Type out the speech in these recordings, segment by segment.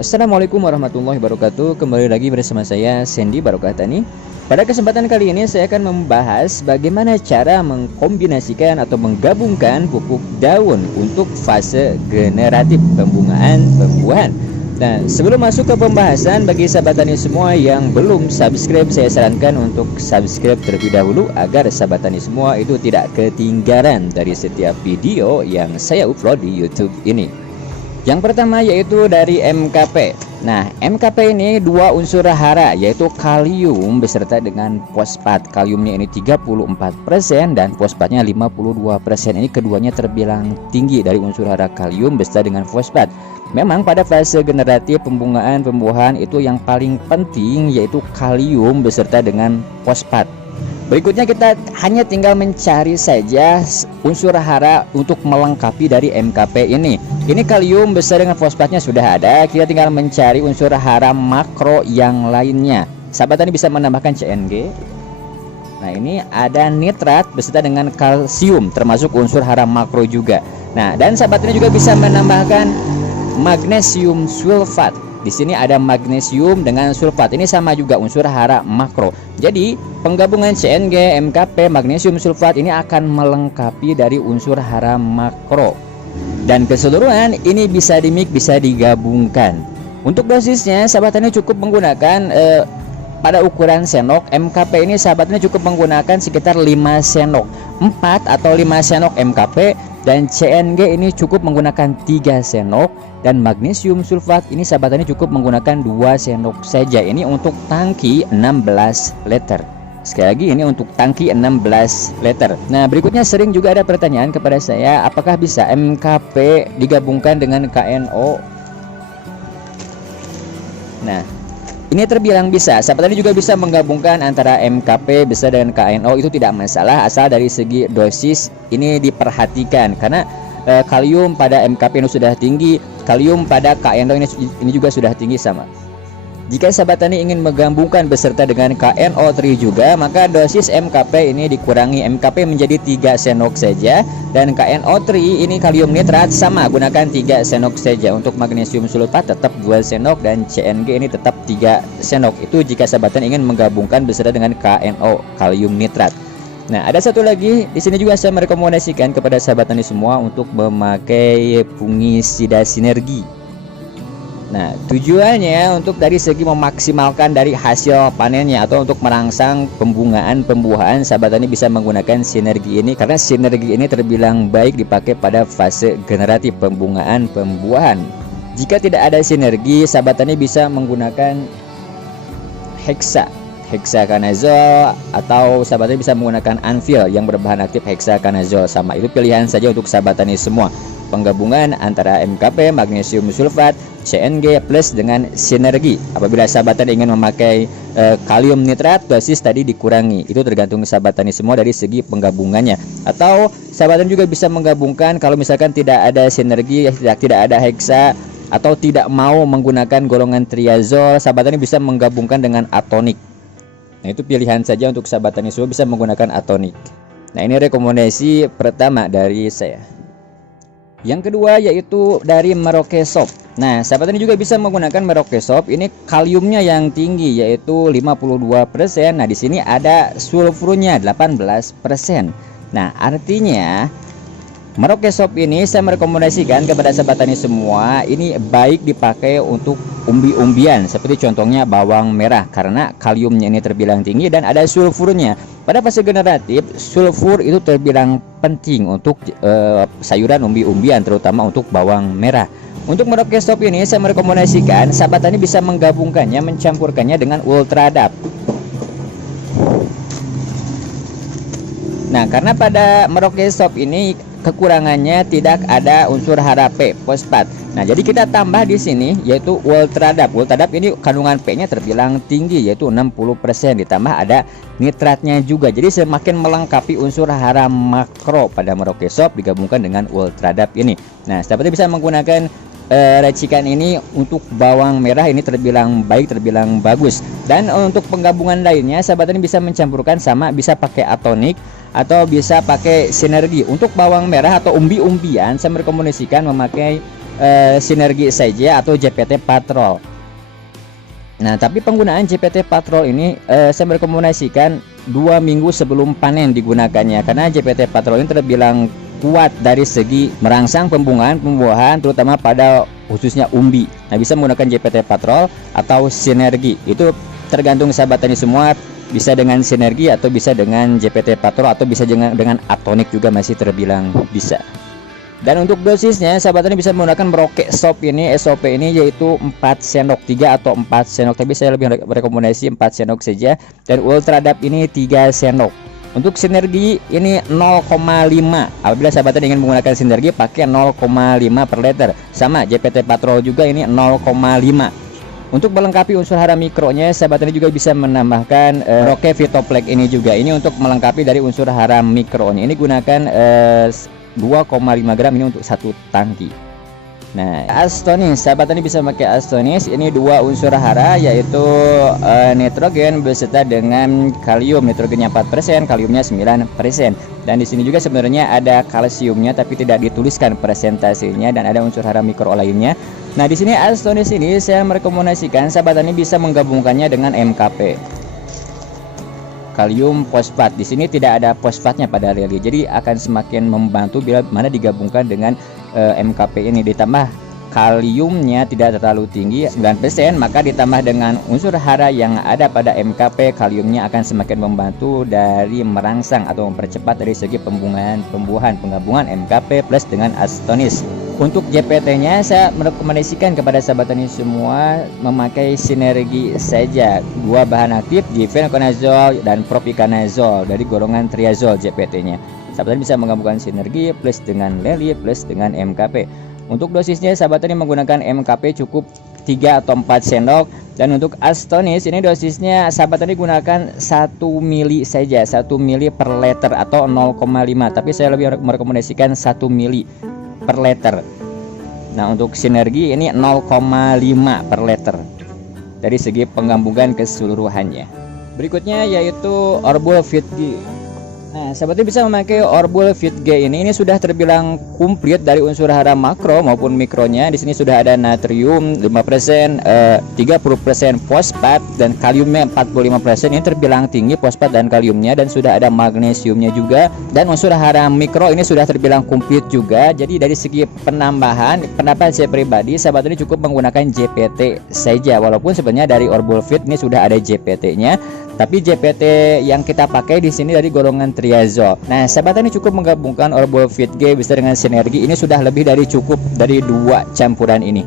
Assalamualaikum warahmatullahi wabarakatuh. Kembali lagi bersama saya Sandy Barokah Tani. Pada kesempatan kali ini saya akan membahas bagaimana cara mengkombinasikan atau menggabungkan pupuk daun untuk fase generatif pembungaan pembuahan. Nah, sebelum masuk ke pembahasan, bagi sahabat tani semua yang belum subscribe, saya sarankan untuk subscribe terlebih dahulu agar sahabat tani semua itu tidak ketinggalan dari setiap video yang saya upload di YouTube ini. Yang pertama yaitu dari MKP. Nah, MKP ini dua unsur hara, yaitu kalium beserta dengan fosfat. Kaliumnya ini 34% dan fosfatnya 52%. Ini keduanya terbilang tinggi dari unsur hara kalium beserta dengan fosfat. Memang pada fase generatif pembungaan pembuahan itu yang paling penting yaitu kalium beserta dengan fosfat. Berikutnya kita hanya tinggal mencari saja unsur hara untuk melengkapi dari MKP ini. Ini kalium beserta dengan fosfatnya sudah ada, kita tinggal mencari unsur hara makro yang lainnya. Sahabat tani bisa menambahkan CNG. Nah, ini ada nitrat beserta dengan kalsium termasuk unsur hara makro juga. Nah, dan sahabat tani juga bisa menambahkan magnesium sulfat. Di sini ada magnesium dengan sulfat. Ini sama juga unsur hara makro. Jadi penggabungan CNG, MKP, magnesium sulfat ini akan melengkapi dari unsur hara makro. Dan keseluruhan ini bisa dimix, bisa digabungkan. Untuk dosisnya sahabat tani cukup menggunakan pada ukuran sendok. MKP ini sahabat tani cukup menggunakan sekitar 5 sendok, 4 atau 5 sendok MKP. Dan CNG ini cukup menggunakan 3 sendok. Dan magnesium sulfat ini sahabat tani cukup menggunakan 2 sendok saja. Ini untuk tangki 16 liter. Sekali lagi ini untuk tangki 16 liter. Nah, berikutnya sering juga ada pertanyaan kepada saya, apakah bisa MKP digabungkan dengan KNO? Nah, ini terbilang bisa. Sahabat tani juga bisa menggabungkan antara MKP beserta dengan KNO, itu tidak masalah asal dari segi dosis ini diperhatikan, karena kalium pada MKP ini sudah tinggi, kalium pada KNO ini juga sudah tinggi sama. Jika sahabat tani ingin menggabungkan beserta dengan KNO3 juga, maka dosis MKP ini dikurangi. MKP menjadi 3 sendok saja, dan KNO3 ini kalium nitrat sama, gunakan 3 sendok saja. Untuk magnesium sulfat tetap 2 sendok dan CNG ini tetap 3 sendok. Itu jika sahabat tani ingin menggabungkan beserta dengan KNO, kalium nitrat. Nah, ada satu lagi di sini juga saya merekomendasikan kepada sahabat tani semua untuk memakai fungisida sinergi. Nah, tujuannya untuk dari segi memaksimalkan dari hasil panennya atau untuk merangsang pembungaan pembuahan, sahabat tani bisa menggunakan sinergi ini karena sinergi ini terbilang baik dipakai pada fase generatif pembungaan pembuahan. Jika tidak ada sinergi, sahabat tani bisa menggunakan hexaconazole atau sahabat tani bisa menggunakan Anvil yang berbahan aktif hexaconazole sama. Itu pilihan saja untuk sahabat tani semua. Penggabungan antara MKP, magnesium sulfat, CNG plus dengan sinergi. Apabila sahabat tani ingin memakai kalium nitrat, dosis tadi dikurangi. Itu tergantung sahabat tani semua dari segi penggabungannya. Atau sahabat tani juga bisa menggabungkan kalau misalkan tidak ada sinergi, tidak ada hexa, atau tidak mau menggunakan golongan triazol, sahabat tani bisa menggabungkan dengan atonik. Nah, itu pilihan saja untuk sahabat tani semua bisa menggunakan atonik. Nah, ini rekomendasi pertama dari saya. Yang kedua yaitu dari Merauke Soap. Nah, sahabat tani juga bisa menggunakan Merauke Soap. Ini kaliumnya yang tinggi yaitu 52%. Nah, di sini ada sulfurnya 18%. Nah, artinya Merauke Soap ini saya merekomendasikan kepada sahabat tani semua ini baik dipakai untuk umbi-umbian, seperti contohnya bawang merah, karena kaliumnya ini terbilang tinggi dan ada sulfurnya. Pada fase generatif, sulfur itu terbilang penting untuk sayuran umbi-umbian, terutama untuk bawang merah. Untuk Merauke Soap ini saya merekomendasikan sahabat tani bisa menggabungkannya, mencampurkannya dengan Ultradap. Nah, karena pada Merauke Soap ini kekurangannya tidak ada unsur hara P, fosfat. Nah, jadi kita tambah di sini yaitu Ultradap. Ultradap ini kandungan P-nya terbilang tinggi yaitu 60%, ditambah ada nitratnya juga. Jadi semakin melengkapi unsur hara makro pada Merauke Soap digabungkan dengan Ultradap ini. Nah, sahabat bisa menggunakan racikan ini untuk bawang merah, ini terbilang baik, terbilang bagus. Dan untuk penggabungan lainnya sahabat ini bisa mencampurkan sama, bisa pakai atonik atau bisa pakai sinergi. Untuk bawang merah atau umbi-umbian saya merekomendasikan memakai sinergi saja atau JPT Patrol. Nah, tapi penggunaan JPT Patrol ini saya merekomendasikan 2 minggu sebelum panen digunakannya, karena JPT Patrol ini terbilang kuat dari segi merangsang pembungaan pembuahan, terutama pada khususnya umbi. Nah, bisa menggunakan JPT Patrol atau sinergi, itu tergantung sahabat tani semua, bisa dengan sinergi atau bisa dengan JPT Patrol atau bisa dengan atonik juga masih terbilang bisa. Dan untuk dosisnya sahabat tani bisa menggunakan Merauke SOP ini yaitu 4 sendok 3 atau 4 sendok, tapi saya lebih rekomendasi 4 sendok saja. Dan Ultradap ini 3 sendok. Untuk sinergi ini 0,5. Apabila sahabat tani ingin menggunakan sinergi pakai 0,5 per liter. Sama JPT Patrol juga ini 0,5. Untuk melengkapi unsur hara mikronya, sahabat tani juga bisa menambahkan Merauke Vitoplex ini juga. Ini untuk melengkapi dari unsur hara mikronya. Ini gunakan 2,5 gram ini untuk 1 tangki. Nah, Astonis, sahabat tani bisa memakai Astonis. Ini 2 unsur hara yaitu nitrogen beserta dengan kalium. Nitrogennya 4%, kaliumnya 9%. Dan di sini juga sebenarnya ada kalsiumnya tapi tidak dituliskan persentasenya, dan ada unsur hara mikro lainnya. Nah, di sini Astonis ini saya merekomendasikan sahabat tani bisa menggabungkannya dengan MKP. Kalium fosfat. Di sini tidak ada fosfatnya pada lili, jadi akan semakin membantu bila mana digabungkan dengan MKP ini. Ditambah kaliumnya tidak terlalu tinggi 9%, maka ditambah dengan unsur hara yang ada pada MKP, kaliumnya akan semakin membantu dari merangsang atau mempercepat dari segi pembuahan penggabungan MKP plus dengan Astonis. Untuk JPT-nya saya merekomendasikan kepada sahabat tani semua memakai sinergi saja. 2 bahan aktif, difenoconazole dan propiconazole dari golongan triazole JPT-nya. Sahabat tani bisa menggabungkan sinergi plus dengan leli plus dengan MKP. Untuk dosisnya sahabat tani menggunakan MKP cukup 3 atau 4 sendok, dan untuk Astonis ini dosisnya sahabat tani gunakan 1 mili saja, 1 mili per liter atau 0,5, tapi saya lebih merekomendasikan 1 mili per liter. Nah, untuk sinergi ini 0,5 per liter dari segi penggabungan keseluruhannya. Berikutnya yaitu Orbul Fit G. Nah, sahabatnya bisa memakai Orbul Fit G ini sudah terbilang komplit dari unsur hara makro maupun mikronya. Di sini sudah ada natrium 5%, 30% fosfat dan kaliumnya 45%. Ini terbilang tinggi fosfat dan kaliumnya, dan sudah ada magnesiumnya juga. Dan unsur hara mikro ini sudah terbilang komplit juga. Jadi dari segi penambahan, pendapat saya pribadi, sahabat ini cukup menggunakan JPT saja. Walaupun sebenarnya dari Orbul Fit ini sudah ada JPT-nya, tapi JPT yang kita pakai di sini dari golongan triazole. Nah, sahabat ini cukup menggabungkan Orbul Fit G bisa dengan sinergi, ini sudah lebih dari cukup dari 2 campuran ini.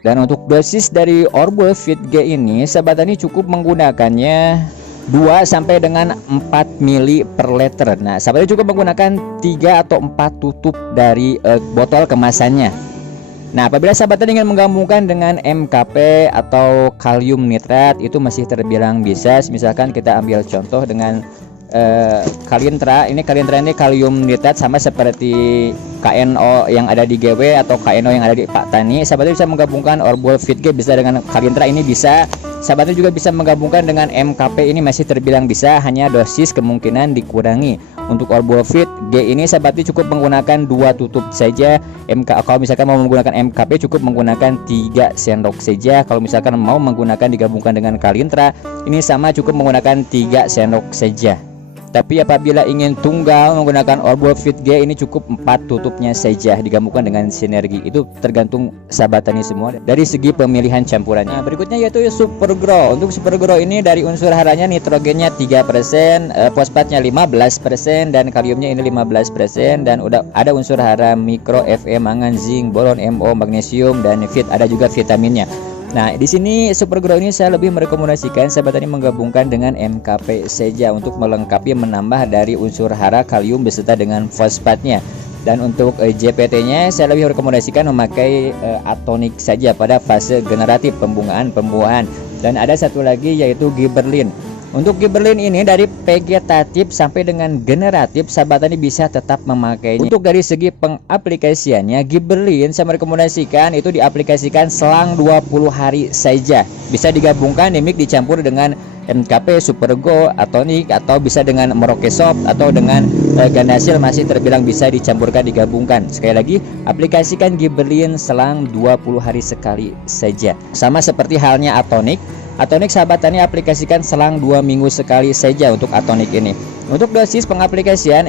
Dan untuk dosis dari Orbul Fit G ini, sahabat ini cukup menggunakannya 2 sampai dengan 4 mili per liter. Nah, sahabat ini cukup menggunakan 3 atau 4 tutup dari botol kemasannya. Nah, apabila sahabat ingin menggabungkan dengan MKP atau kalium nitrat, itu masih terbilang bisa. Misalkan kita ambil contoh dengan Kalintra. Ini Kalintra ini kalium nitrat sama seperti KNO yang ada di GW atau KNO yang ada di Pak Tani. Sahabat bisa menggabungkan Orbul Fit G bisa dengan Kalintra ini bisa. Sahabat juga bisa menggabungkan dengan MKP ini masih terbilang bisa, hanya dosis kemungkinan dikurangi. Untuk Orbul Fit G ini sahabat cukup menggunakan 2 tutup saja. Kalau misalkan mau menggunakan MKP cukup menggunakan 3 sendok saja. Kalau misalkan mau menggunakan digabungkan dengan Kalintra, ini sama cukup menggunakan 3 sendok saja. Tapi apabila ingin tunggal menggunakan Orbul Fit G ini cukup 4 tutupnya saja digabungkan dengan sinergi. Itu tergantung sahabat tani semua dari segi pemilihan campurannya. Nah, berikutnya yaitu Super Grow. Untuk Super Grow ini dari unsur haranya nitrogennya 3%, fosfatnya 15% dan kaliumnya ini 15%, dan udah ada unsur hara mikro Fe, mangan, zinc, boron, Mo, magnesium dan fit, ada juga vitaminnya. Nah, di sini Super Grow ini saya lebih merekomendasikan sahabat tani menggabungkan dengan MKP saja untuk melengkapi menambah dari unsur hara kalium beserta dengan fosfatnya. Dan untuk JPT-nya saya lebih merekomendasikan memakai atonik saja pada fase generatif pembuahan. Dan ada satu lagi yaitu Gibberellin. Untuk gibberellin ini dari vegetatif sampai dengan generatif, sahabat tani bisa tetap memakainya. Untuk dari segi pengaplikasiannya, gibberellin saya merekomendasikan itu diaplikasikan selang 20 hari saja. Bisa digabungkan dimik dicampur dengan MKP, Supergo, Atonik, atau bisa dengan Merokesop atau dengan Gandasil, masih terbilang bisa dicampurkan digabungkan. Sekali lagi, aplikasikan gibberellin selang 20 hari sekali saja. Sama seperti halnya Atonik. Atonik sahabat tani aplikasikan selang 2 minggu sekali saja untuk Atonik ini. Untuk dosis pengaplikasian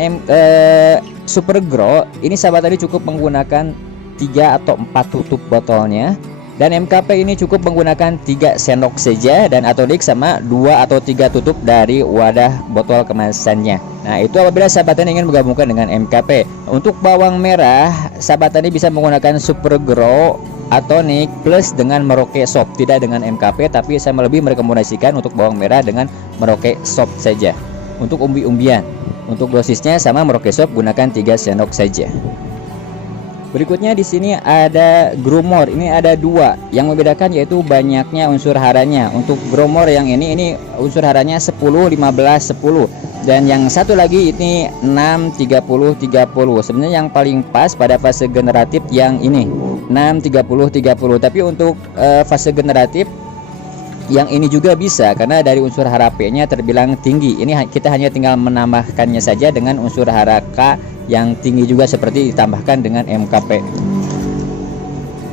Supergrow ini sahabat tani cukup menggunakan 3 atau 4 tutup botolnya, dan MKP ini cukup menggunakan 3 sendok saja, dan Atonik sama 2 atau 3 tutup dari wadah botol kemasannya. Nah, itu apabila sahabat tani ingin menggabungkan dengan MKP. Untuk bawang merah sahabat tani bisa menggunakan Supergrow, Atonik plus dengan Merokesop, tidak dengan MKP, tapi saya lebih merekomendasikan untuk bawang merah dengan Merokesop saja. Untuk umbi-umbian, untuk dosisnya sama Merokesop, gunakan 3 sendok saja. Berikutnya di sini ada Growmore. Ini ada 2. Yang membedakan yaitu banyaknya unsur haranya. Untuk Growmore yang ini unsur haranya 10, 15, 10. Dan yang satu lagi ini 6, 30, 30. Sebenarnya yang paling pas pada fase generatif yang ini 6, 30, 30. Tapi untuk fase generatif yang ini juga bisa, karena dari unsur hara P-nya terbilang tinggi. Ini kita hanya tinggal menambahkannya saja dengan unsur hara K yang tinggi juga, seperti ditambahkan dengan MKP.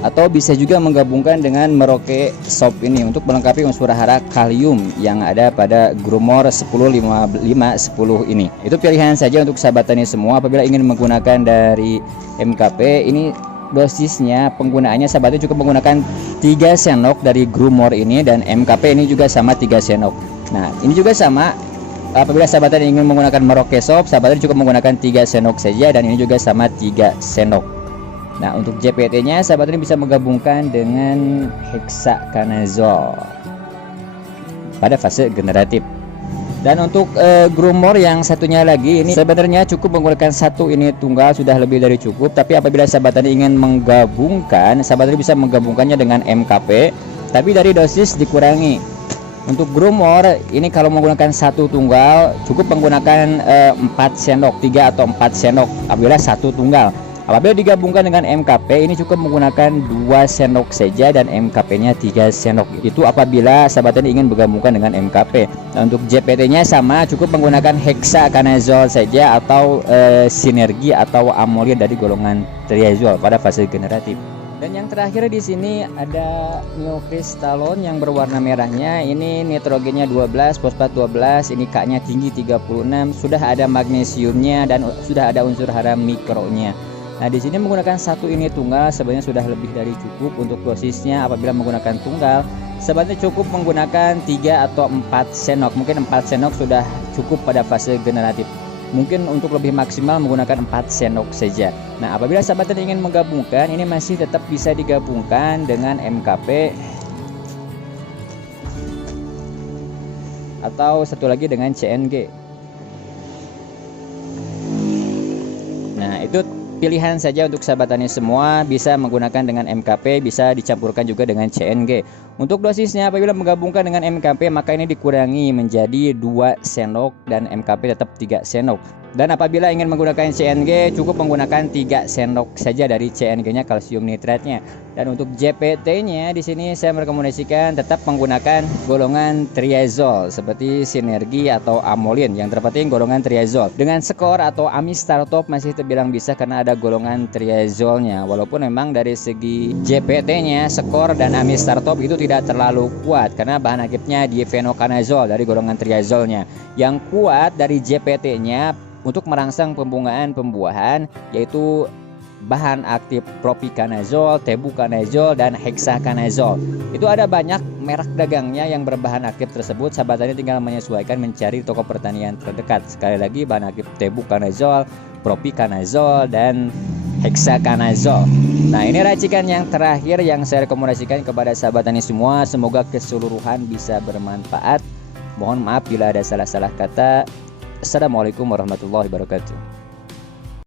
Atau bisa juga menggabungkan dengan Merokesop ini untuk melengkapi unsur hara kalium yang ada pada Growmore 10, 5, 10 ini. Itu pilihan saja untuk sahabat tani semua. Apabila ingin menggunakan dari MKP ini, dosisnya penggunaannya sahabatnya cukup menggunakan 3 sendok dari Growmore ini, dan MKP ini juga sama 3 sendok. Nah, ini juga sama. Apabila sahabatnya ingin menggunakan Merokesop, sahabatnya cukup menggunakan 3 sendok saja, dan ini juga sama 3 sendok. Nah, untuk JPT-nya sahabatnya bisa menggabungkan dengan hexaconazole pada fase generatif. Dan untuk Growmore yang satunya lagi ini sebenarnya cukup menggunakan 1 ini tunggal, sudah lebih dari cukup. Tapi apabila sahabatnya ingin menggabungkan, sahabatnya bisa menggabungkannya dengan MKP, tapi dari dosis dikurangi. Untuk Growmore ini kalau menggunakan 1 tunggal cukup menggunakan 4 sendok, 3 atau 4 sendok apabila 1 tunggal. Apabila digabungkan dengan MKP ini cukup menggunakan 2 sendok saja, dan MKP-nya 3 sendok. Itu apabila sahabatnya ingin menggabungkan dengan MKP. Nah, untuk JPT-nya sama, cukup menggunakan hexaconazole saja atau sinergi atau amolin dari golongan triazole pada fase generatif. Dan yang terakhir di sini ada neokristalon yang berwarna merahnya. Ini nitrogennya 12, fosfat 12, ini K-nya tinggi 36, sudah ada magnesiumnya dan sudah ada unsur hara mikronya. Nah, di sini menggunakan 1 ini tunggal sebenarnya sudah lebih dari cukup untuk dosisnya. Apabila menggunakan tunggal, sebenarnya cukup menggunakan 3 atau 4 sendok. Mungkin 4 sendok sudah cukup pada fase generatif. Mungkin untuk lebih maksimal menggunakan 4 sendok saja. Nah, apabila sahabat ingin menggabungkan, ini masih tetap bisa digabungkan dengan MKP atau satu lagi dengan CNG. Nah, itu pilihan saja untuk sahabat tani semua, bisa menggunakan dengan MKP, bisa dicampurkan juga dengan CNG. Untuk dosisnya apabila menggabungkan dengan MKP maka ini dikurangi menjadi 2 sendok dan MKP tetap 3 sendok. Dan apabila ingin menggunakan CNG cukup menggunakan 3 sendok saja dari CNG-nya, kalsium nitratnya. Dan untuk JPT-nya di sini saya merekomendasikan tetap menggunakan golongan triazole seperti sinergi atau amolin. Yang terpenting golongan triazole. Dengan skor atau amistartop masih terbilang bisa karena ada golongan triazolnya. Walaupun memang dari segi JPT-nya skor dan amistartop itu tidak terlalu kuat karena bahan aktifnya difenoconazole dari golongan triazolnya. Yang kuat dari JPT-nya untuk merangsang pembungaan pembuahan yaitu bahan aktif propiconazole, tebuconazole, dan hexaconazole. Itu ada banyak merek dagangnya yang berbahan aktif tersebut. Sahabat tani tinggal menyesuaikan mencari toko pertanian terdekat. Sekali lagi bahan aktif tebuconazole, propiconazole, dan hexaconazole. Nah, ini racikan yang terakhir yang saya rekomendasikan kepada sahabat tani semua. Semoga keseluruhan bisa bermanfaat. Mohon maaf bila ada salah-salah kata. Assalamualaikum warahmatullahi wabarakatuh.